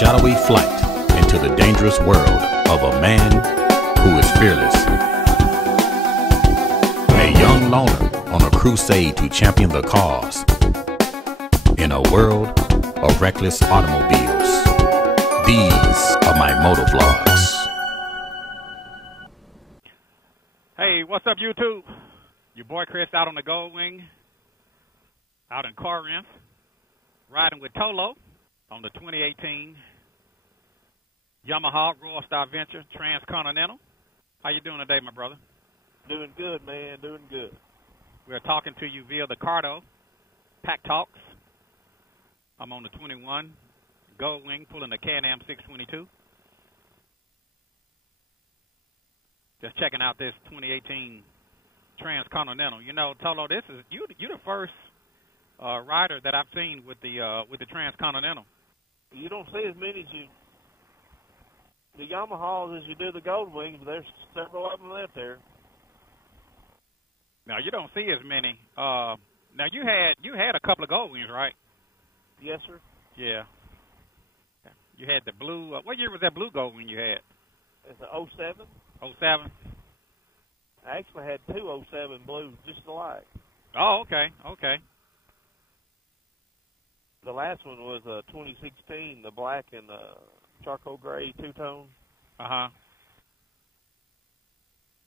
shadowy flight into the dangerous world of a man who is fearless. A young loner on a crusade to champion the cause in a world of reckless automobiles. These are my motovlogs. Hey, what's up, YouTube? Your boy Chris out on the Gold Wing, out in Corinth, riding with Tolo on the 2018 Yamaha Royal Star Venture Transcontinental. How you doing today, my brother? Doing good, man. Doing good. We're talking to you via the Cardo Pack Talks. I'm on the 21 Gold Wing, pulling the Can-Am 622. Just checking out this 2018 Transcontinental. You know, Tolo, this is you the first rider that I've seen with the Transcontinental. You don't see as many as the Yamahas as you do the Gold Wings, but there's several of them left there. Now you don't see as many. Now you had a couple of Gold Wings, right? Yes, sir. Yeah. You had the blue. What year was that blue Gold Wing you had? It's an 07. 07? I actually had two 07 blues just alike. Oh, okay, okay. The last one was 2016, the black and the charcoal gray two-tone. Uh-huh.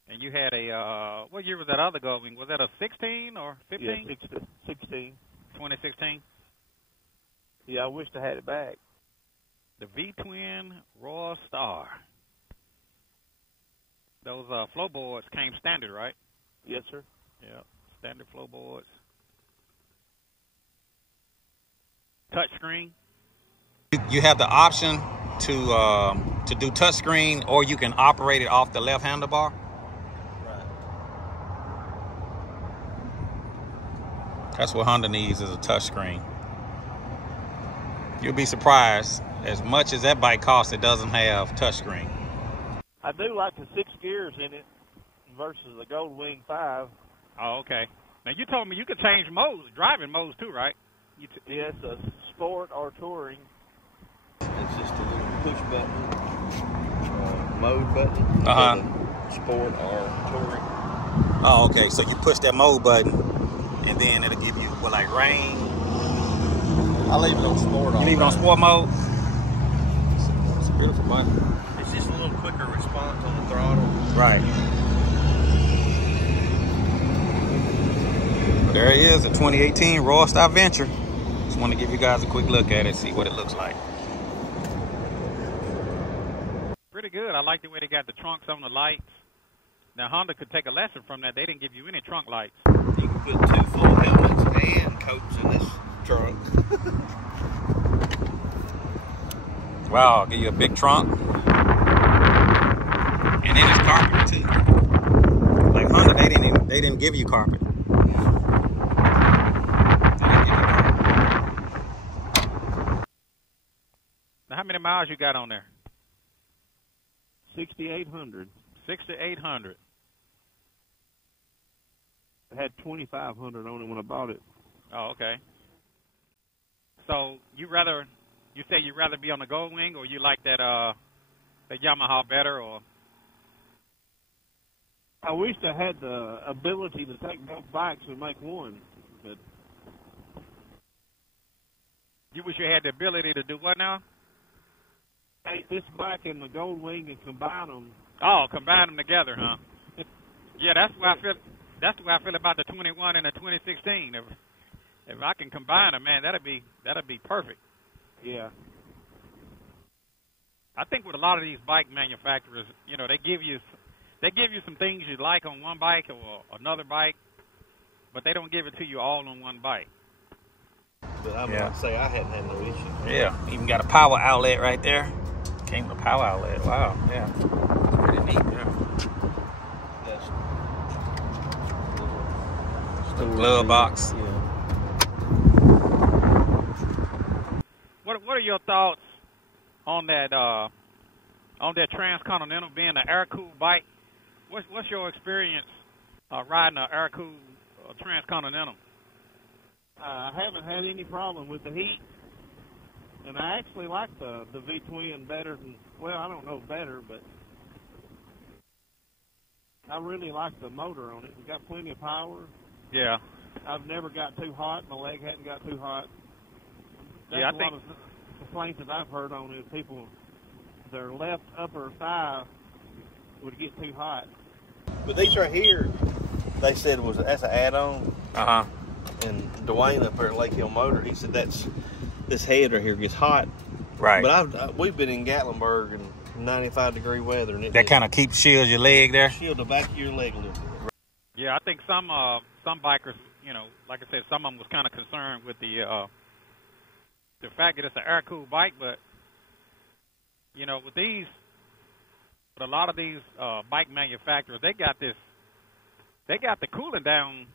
And you had a, what year was that other Gold Wing? Was that a 16 or 15? Yeah, 16. 2016? Yeah, I wished I had it back. The V-Twin Royal Star. Those floorboards came standard, right? Yes, sir. Yeah, standard floorboards. Touchscreen. You have the option to do touchscreen, or you can operate it off the left handlebar. Right. That's what Honda needs, is a touchscreen. You'll be surprised, as much as that bike costs, it doesn't have touchscreen. I do like the 6 gears in it versus the Gold Wing 5. Oh, okay. Now, you told me you could change modes, driving modes too, right? Yes, a sport or touring. It's just a little push button, mode button. Sport or touring. Oh, okay. So you push that mode button, and then it'll give you, what, like rain? I leave it on sport. You leave it on sport mode? It's a beautiful button. It's just a little quicker response on the throttle. Right. There it is, a 2018 Royal Star Venture. Just want to give you guys a quick look at it, see what it looks like. Pretty good. I like the way they got the trunks on the lights. Now, Honda could take a lesson from that. They didn't give you any trunk lights. You can put 2 full helmets and coats in this trunk. Wow, give you a big trunk. And then it's carpet too. Like Honda, they didn't give you carpet. Now, how many miles you got on there? 6,800. 6,800. I had 2,500 on it when I bought it. Oh, okay. So you say you'd rather be on the Gold Wing, or you like that Yamaha better, or? I wish I had the ability to take both bikes and make one, but You wish you had the ability to do what now? take this bike and the Gold Wing and combine them. Oh, combine them together, huh? Yeah, that's the way I feel. That's the way I feel about the 21 and the 2016. If I can combine them, man, that'd be perfect. Yeah. I think with a lot of these bike manufacturers, you know, they give you some things you like on one bike or another bike, but they don't give it to you all on one bike. But I'm gonna say I hadn't had no issue. Yeah, even got a power outlet right there. Came with a power outlet. Wow, yeah. Pretty neat, yeah. That's Glove box. Yeah. What are your thoughts on that Transcontinental being an air-cooled bike? What's your experience riding an air-cooled Transcontinental? I haven't had any problem with the heat. And I actually like the V-twin better than, well, I don't know better, but I really like the motor on it. It's got plenty of power. Yeah. I've never got too hot. My leg hadn't got too hot. That's yeah, I a think lot of complaints that I've heard on it. People, their left upper thigh would get too hot. But these right here, they said that's an add-on. Uh-huh. And Dwayne up there at Lake Hill Motor, he said this head right here gets hot. Right. But we've been in Gatlinburg in 95-degree weather, and that kind of shields your leg there. Shield the back of your leg a little bit. Yeah, I think some bikers, you know, like I said, some of them was kind of concerned with the fact that it's an air-cooled bike, but you know, with a lot of these bike manufacturers, they got the cooling down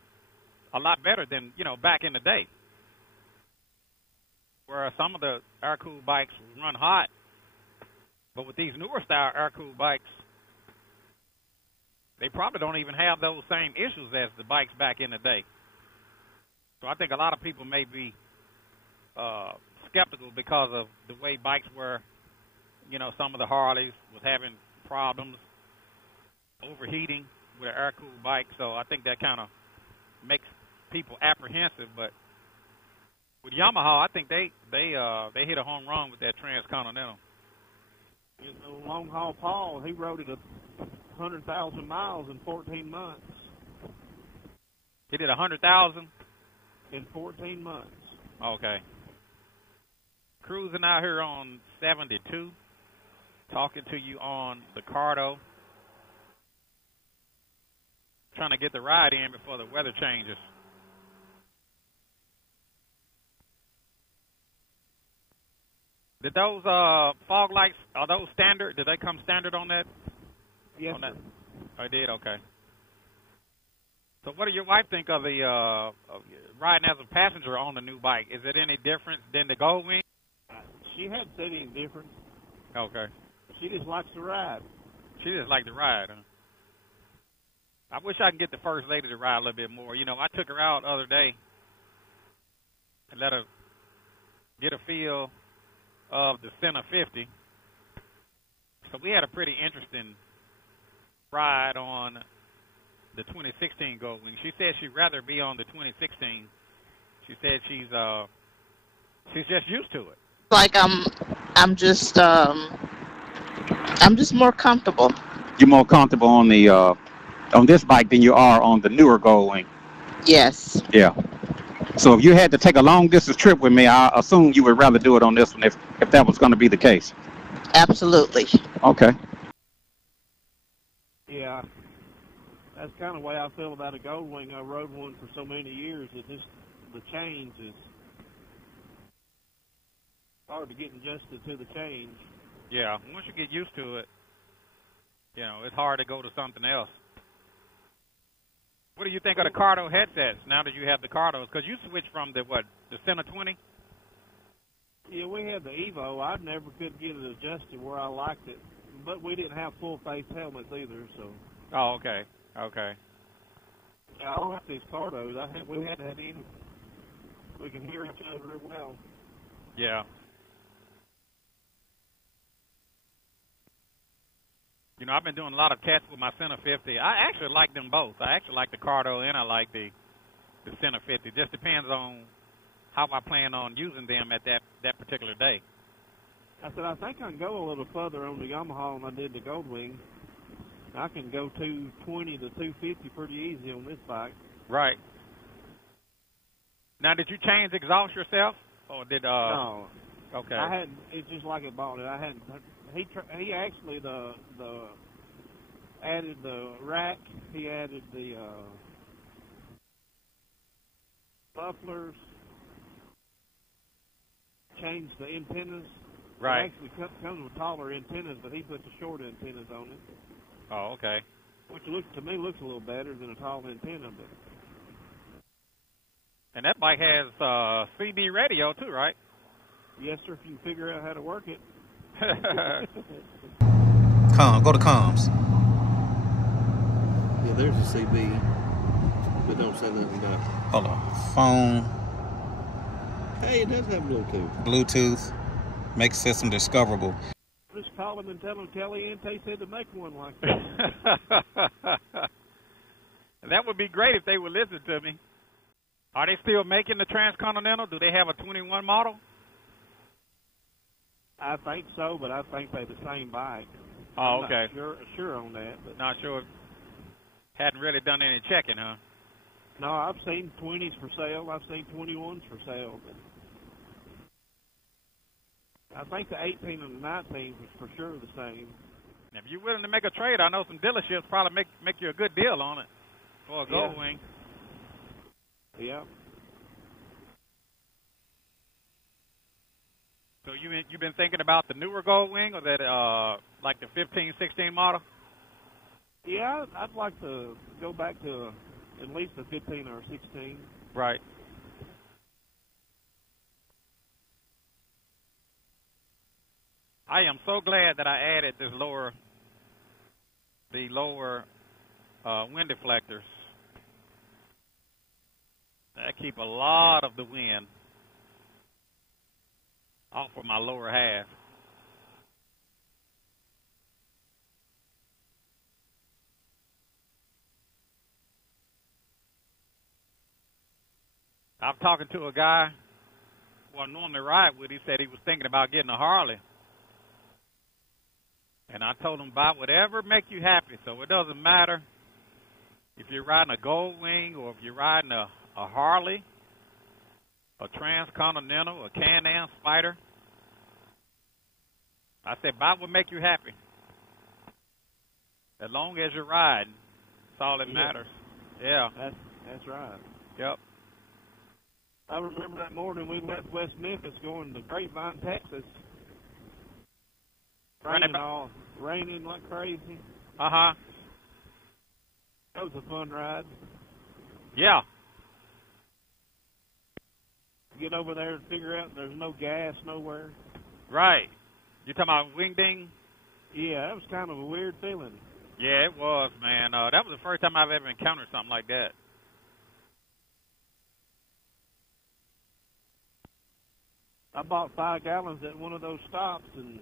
a lot better than, you know, back in the day, where some of the air-cooled bikes run hot. But with these newer style air-cooled bikes, they probably don't even have those same issues as the bikes back in the day. So I think a lot of people may be skeptical because of the way bikes were. You know, some of the Harleys was having problems overheating with an air-cooled bike. So I think that kind of makes people apprehensive. But with Yamaha, I think they hit a home run with that Transcontinental. You know, Long Haul Paul, he rode it 100,000 miles in 14 months. He did 100,000 in 14 months. Okay. Cruising out here on 72, talking to you on the Cardo, trying to get the ride in before the weather changes. Did those fog lights, are those standard? Did they come standard on that? Yes, on that? I did, okay. So what do your wife think of the of riding as a passenger on the new bike? Is it any different than the Goldwing? She hadn't said any difference. Okay. She just likes to ride. She just likes to ride, huh? I wish I could get the first lady to ride a little bit more. You know, I took her out the other day and let her get a feel of the Center 50. So we had a pretty interesting ride on the 2016 Goldwing. She said she'd rather be on the 2016. She said she's just used to it. Like I'm just more comfortable. You're more comfortable on the on this bike than you are on the newer Goldwing. Yes. Yeah. So if you had to take a long distance trip with me, I assume you would rather do it on this one if that was going to be the case. Absolutely. Okay. Yeah. That's kind of the way I feel about a Goldwing. I rode one for so many years that just the change is hard to get adjusted to the change. Yeah, once you get used to it, you know, it's hard to go to something else. What do you think of the Cardo headsets now that you have the Cardos? Because you switched from the Center 20? Yeah, we had the Evo. I never could get it adjusted where I liked it. But we didn't have full-face helmets either, so. Oh, okay. Okay. Yeah, I don't have these Cardos. We had to have in. We can hear each other real well. Yeah. You know, I've been doing a lot of tests with my Center 50. I actually like them both. I actually like the Cardo and I like the Center 50. Just depends on how I plan on using them at that particular day. I said, I think I can go a little further on the Yamaha than I did the Goldwing. I can go 220 to 250 pretty easy on this bike. Right. Now, did you change exhaust yourself? Or did, No. Okay. I hadn't, it's just like it bought it. I hadn't, he actually added the rack, he added the mufflers, changed the antennas. Right. It actually comes with taller antennas, but he put the short antennas on it. Oh, okay. Which to me looks a little better than a tall antenna. But. And that bike has CB radio too, right? Yes, sir, if you can figure out how to work it. Go to comms. Yeah, there's a CB, but don't say nothing about it. Hold on. Phone. Hey, it does have Bluetooth. Bluetooth. Make system discoverable. Just call them and tell them Caliente said to make one like that. That would be great if they would listen to me. Are they still making the Transcontinental? Do they have a 21 model? I think so, but I think they're the same bike. Oh, okay. I'm not sure on that. But not sure. Hadn't really done any checking, huh? No, I've seen 20s for sale. I've seen 21s for sale. But I think the 18 and the 19 was for sure the same. If you're willing to make a trade, I know some dealerships probably make you a good deal on it for a Gold Wing. Yeah. So you've been thinking about the newer Gold Wing, or that like the 15, 16 model? Yeah, I'd like to go back to at least a 15 or 16. Right. I am so glad that I added the lower wind deflectors. That keep a lot of the wind off of my lower half. I'm talking to a guy who I normally ride with. He said he was thinking about getting a Harley. And I told him, buy whatever make you happy. So it doesn't matter if you're riding a Gold Wing or if you're riding a Harley, a Transcontinental, a Can-Am Spider. I said, buy what make you happy. As long as you're riding, that's all that matters. Yeah. That's right. Yep. I remember that morning we left West Memphis going to Grapevine, Texas. Raining like crazy. Uh-huh. That was a fun ride. Yeah. Get over there and figure out there's no gas nowhere. Right. You talking about Wingding? Yeah, that was kind of a weird feeling. Yeah, it was, man. That was the first time I've ever encountered something like that. I bought 5 gallons at one of those stops, and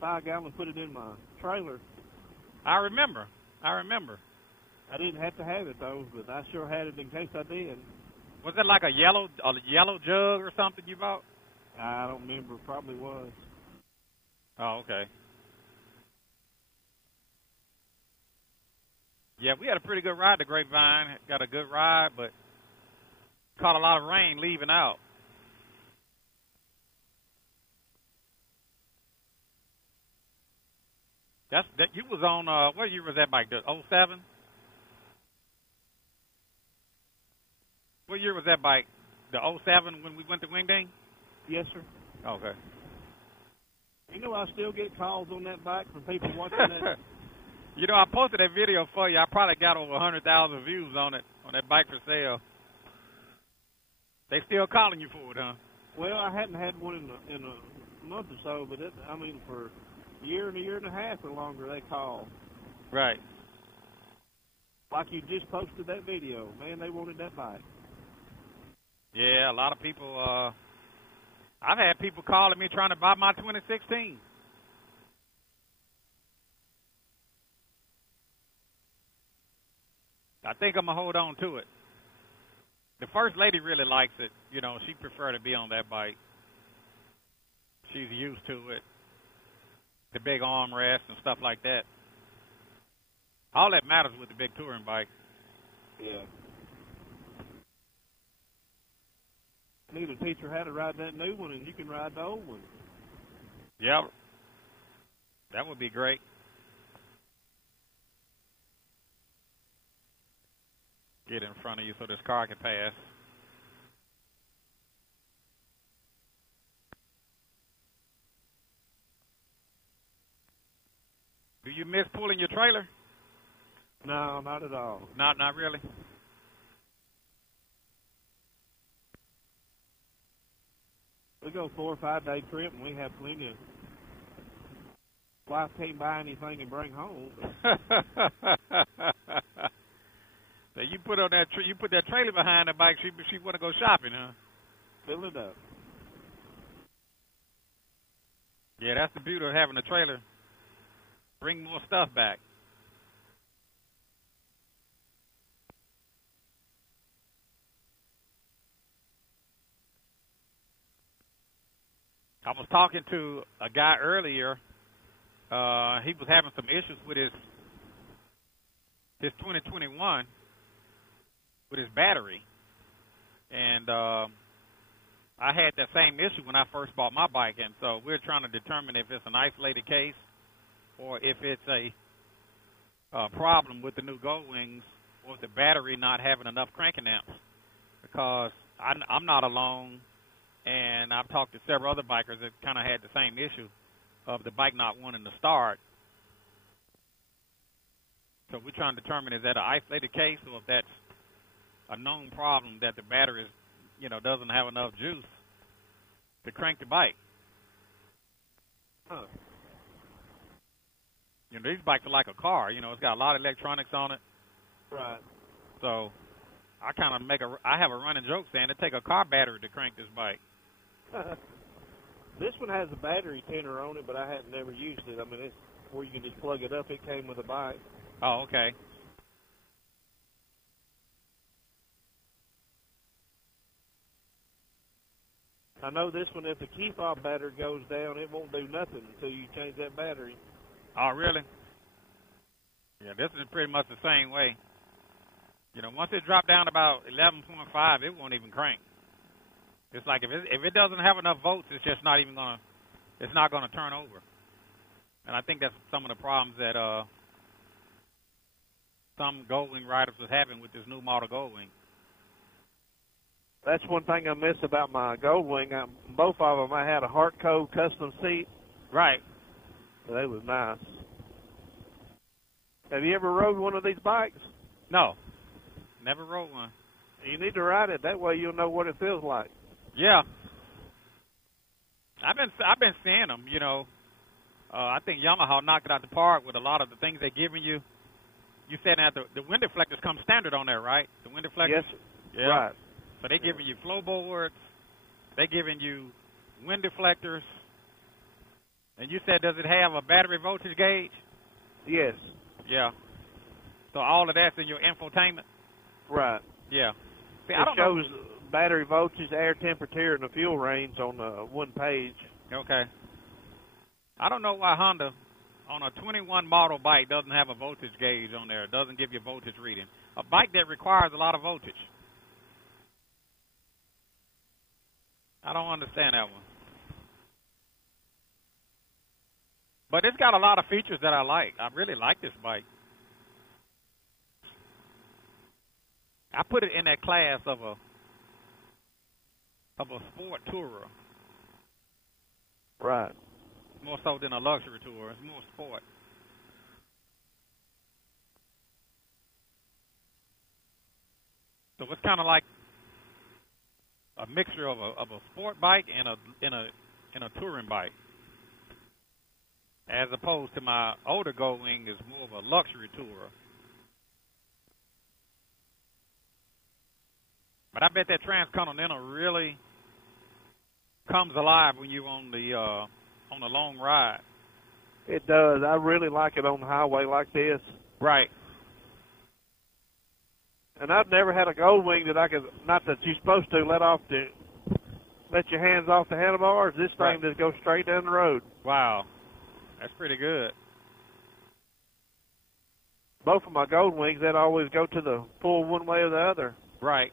5 gallons put it in my trailer. I remember. I didn't have to have it, though, but I sure had it in case I did. Was it like a yellow jug or something you bought? I don't remember. Probably was. Oh, okay. Yeah, we had a pretty good ride to Grapevine. Got a good ride, but caught a lot of rain leaving out. That you was on, what year was that bike? The 07? What year was that bike? The 07 when we went to Wingding? Yes, sir. Okay. You know, I still get calls on that bike from people watching that. You know, I posted that video for you. I probably got over 100,000 views on it, on that bike for sale. They still calling you for it, huh? Well, I hadn't had one in a month or so, but for a year and a half or longer, they call. Right. Like you just posted that video. Man, they wanted that bike. Yeah, a lot of people, I've had people calling me trying to buy my 2016. I think I'm going to hold on to it. The First Lady really likes it. You know, she prefer to be on that bike. She's used to it. The big armrest and stuff like that. All that matters with the big touring bike. Yeah. Need to teach her how to ride that new one, and you can ride the old one. Yep. That would be great. Get in front of you so this car can pass. Do you miss pulling your trailer? No, not at all. Not really? We go 4 or 5 day trip, and we have plenty of. Wife can't buy anything and bring home. So you put on that you put that trailer behind the bike. She want to go shopping, huh? Fill it up. Yeah, that's the beauty of having a trailer. Bring more stuff back. I was talking to a guy earlier. He was having some issues with his 2021 with his battery, and I had that same issue when I first bought my bike, and so we're trying to determine if it's an isolated case or if it's a problem with the new Gold Wings or with the battery not having enough cranking amps, because I'm not alone, and I've talked to several other bikers that kind of had the same issue of the bike not wanting to start. So we're trying to determine, is that an isolated case or if that's a known problem that the battery is, doesn't have enough juice to crank the bike. Huh. These bikes are like a car. It's got a lot of electronics on it. Right. So I kind of I have a running joke saying it take a car battery to crank this bike. This one has a battery tenor on it, but I had never used it. I mean, it's where you can just plug it up. It came with a bike. Oh, okay. I know this one, if the key fob battery goes down, it won't do nothing until you change that battery. Oh, really? Yeah, this is pretty much the same way. Once it dropped down about 11.5, it won't even crank. It's like if it doesn't have enough volts, it's just not even it's not gonna turn over. And I think that's some of the problems that some Goldwing riders was having with this new model Goldwing. That's one thing I miss about my Goldwing. Both of them, I had a Hartco custom seat. Right. They was nice. Have you ever rode one of these bikes? No. Never rode one. You need to ride it. That way you'll know what it feels like. Yeah. I've been seeing them, I think Yamaha knocked it out the park with a lot of the things they're giving you. You said that the wind deflectors come standard on there, right? The wind deflectors? Yes. Yeah. Right. So they're giving you floorboards. They're giving you wind deflectors. And you said, does it have a battery voltage gauge? Yes. Yeah. So all of that's in your infotainment? Right. Yeah. See, it I don't shows know. Battery voltage, air temperature, and the fuel range on one page. Okay. I don't know why Honda, on a 21 model bike, doesn't have a voltage gauge on there. It doesn't give you voltage reading. A bike that requires a lot of voltage. I don't understand that one. But it's got a lot of features that I like. I really like this bike. I put it in that class of a sport tourer. Right. More so than a luxury tour. It's more sport. So it's kind of like a mixture of a sport bike and a touring bike, as opposed to my older Goldwing is more of a luxury tourer. But I bet that Transcontinental really comes alive when you're on the long ride. It does. I really like it on the highway like this. Right. And I've never had a Goldwing that I could, not that you're supposed to, let your hands off the handlebars. This thing Right. just goes straight down the road. Wow. That's pretty good. Both of my Goldwings, that always go to the full one way or the other. Right.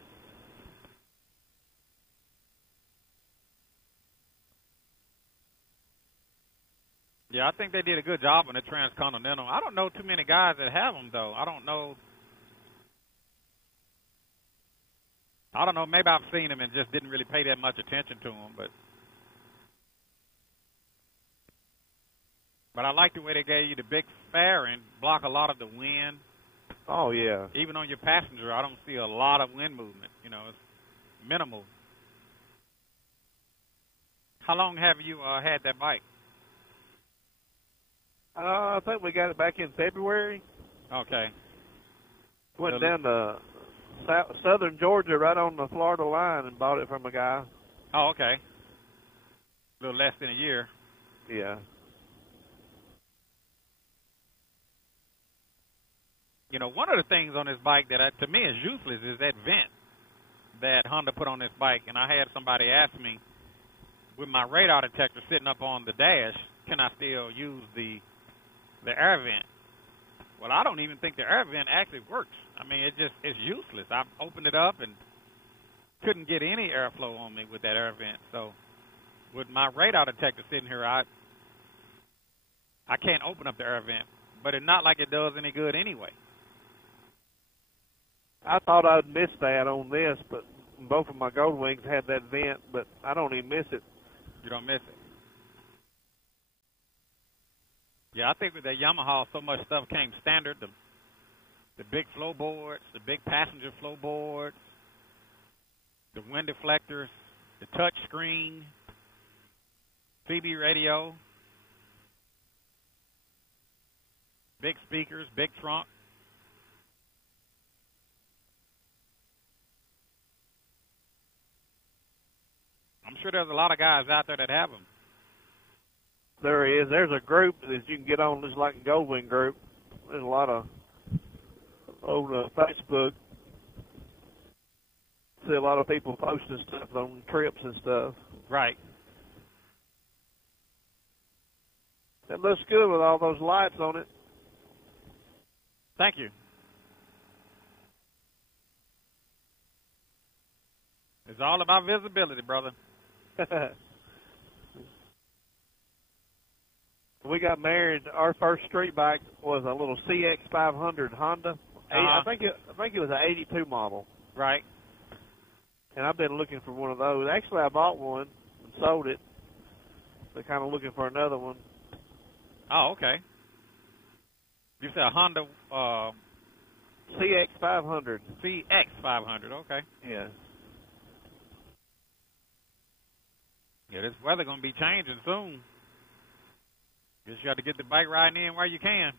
Yeah, I think they did a good job on the Transcontinental. I don't know too many guys that have them, though. I don't know. Maybe I've seen them and just didn't really pay that much attention to them. But I like the way they gave you the big fairing, block a lot of the wind. Oh, yeah. Even on your passenger, I don't see a lot of wind movement. It's minimal. How long have you had that bike? I think we got it back in February. Okay. Went down to southern Georgia, right on the Florida line, and bought it from a guy. Oh, okay. A little less than a year. Yeah. You know, one of the things on this bike that to me is useless is that vent that Honda put on this bike. And I had somebody ask me, with my radar detector sitting up on the dash, can I still use the air vent? Well, I don't even think the air vent actually works. I mean, it's useless. I opened it up and couldn't get any airflow on me with that air vent. So with my radar detector sitting here, I can't open up the air vent. But it's not like it does any good anyway. I thought I'd miss that on this, but both of my Gold Wings had that vent, but I don't even miss it. You don't miss it. Yeah, I think with that Yamaha, so much stuff came standard. The big flow boards, the big passenger flow boards, the wind deflectors, the touch screen, CB radio, big speakers, big trunk. I'm sure there's a lot of guys out there that have them. There is. There's a group that you can get on, just like a Goldwing group. There's a lot of on Facebook. See a lot of people posting stuff on trips and stuff. Right. It looks good with all those lights on it. Thank you. It's all about visibility, brother. We got married. Our first street bike was a little CX500 Honda. I think it was an 82 model. Right. And I've been looking for one of those. Actually, I bought one and sold it. They're kind of looking for another one. Oh, okay. You said a Honda CX500. CX500. Okay. Yeah. Yeah, this weather gonna be changing soon. Guess you got to get the bike riding in where you can.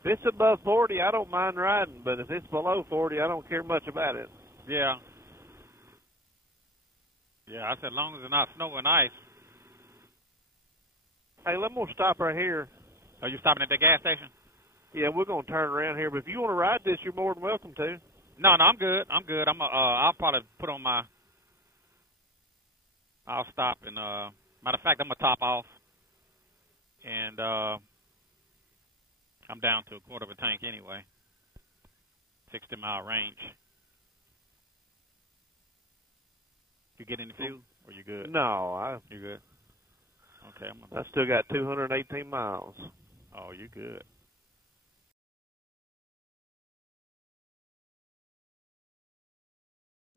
If it's above 40, I don't mind riding, but if it's below 40, I don't care much about it. Yeah. Yeah, I said as long as it's not snow and ice. Hey, let me stop right here. Are you stopping at the gas station? Yeah, we're gonna turn around here, but if you want to ride this, you're more than welcome to. No, I'm good. I'm good. I'll probably put on my. I'll stop and matter of fact, I'm gonna top off, and I'm down to a quarter of a tank anyway. 60-mile range. You get any fuel, or you good? No, You good? Okay, I still got 218 miles. Oh, you good?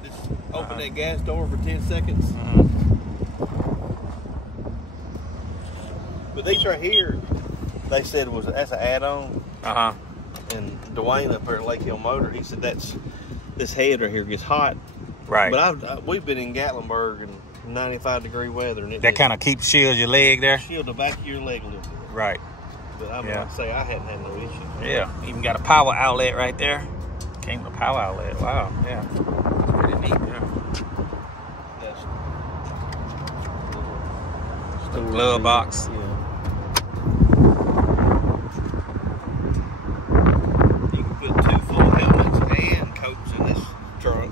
Just open that gas door for 10 seconds. But these right here, they said that's an add-on. And Dwayne up there at Lake Hill Motor, he said this head right here gets hot. Right. But we've been in Gatlinburg in 95-degree weather, and that kind of shields your leg there. Shield the back of your leg a little bit. Right. But I'm gonna say I hadn't had no issue. Yeah. Even got a power outlet right there. Came with a power outlet. Wow. Yeah. That's pretty neat. Yeah. That's the glove box. Yeah. You can put 2 full helmets and coats in this trunk.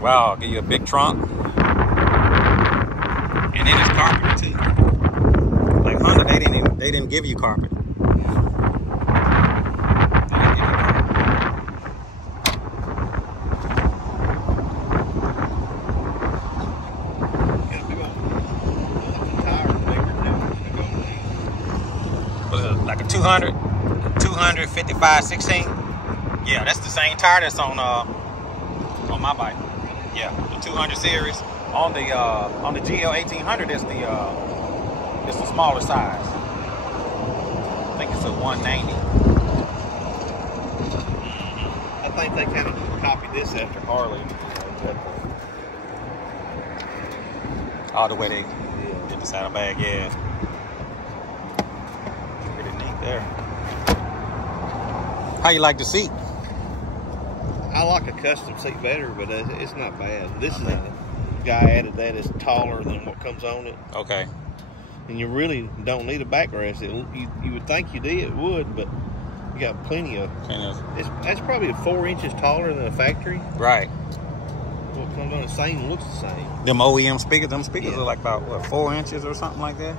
Wow, give you a big trunk. And then it's carpet too. Like Honda, they didn't give you carpet. Was it like a 255/16? Yeah, that's the same tire that's on my bike. Yeah, the 200 series. On the GL 1800 is the smaller size. I think it's a 190. I think they kind of copied this after Harley. All the way they did the saddlebag, yeah. Pretty neat there. How you like the seat? I like a custom seat better, but it's not bad. This got guy added that is taller than what comes on it. Okay. And you really don't need a backrest. You would think it would, but you got plenty of. That's probably 4 inches taller than a factory. Right. What comes on the same looks the same. Them OEM speakers, are like about, what, 4 inches or something like that?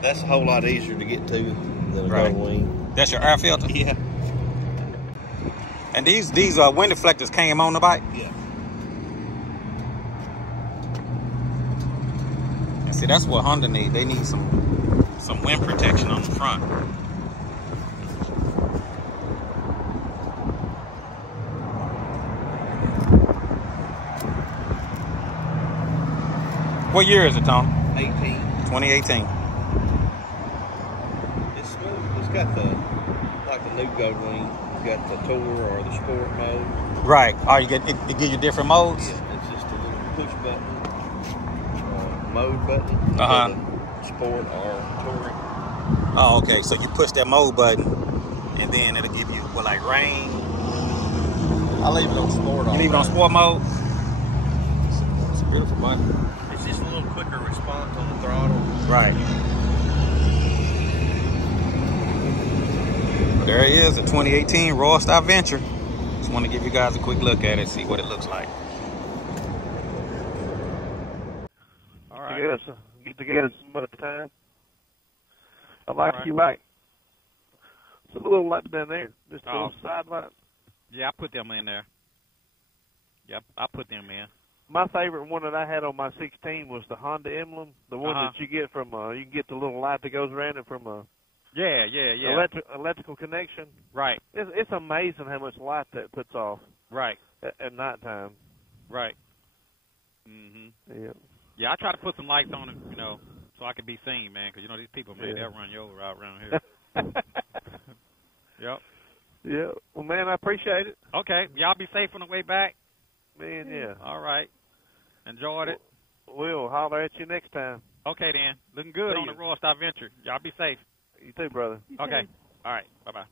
That's a whole lot easier to get to than a gold wing. That's your air filter? Yeah. And these wind deflectors came on the bike? Yeah. And see, that's what Honda need. They need some wind protection on the front. What year is it, Tom? 2018. It's smooth. It's got the new gold wing. It's got the tour or the sport mode. Right. Oh, it gives you different modes? Yeah, it's just a little push button, mode button. Uh-huh. Sport or touring. Oh, okay. So you push that mode button, and then it'll give you, what, like rain? I leave it on sport. You leave it on sport mode? It's a beautiful button. It's just a little quicker response on the throttle. Right. There it is, a 2018 Royal Style Venture. Just want to give you guys a quick look at it, see what it looks like. All right. Get together some other time. I like you right. It's a little light down there. Just a little side light. Yeah, I put them in there. Yep, I put them in. My favorite one that I had on my 16 was the Honda emblem, the one that you get from you can get the little light that goes around it from a electrical connection. Right. It's amazing how much light that puts off. Right. At nighttime. Right. Mhm. Yeah. Yeah, I try to put some lights on it, so I can be seen, man, because these people, man, they'll run you over out around here. Yep. Yeah. Well, man, I appreciate it. Okay. Y'all be safe on the way back. Man, yeah. All right. Enjoyed it. We'll holler at you next time. Okay, then. Looking good on the Royal Style Venture. Y'all be safe. You too, brother. Okay. All right. Bye-bye.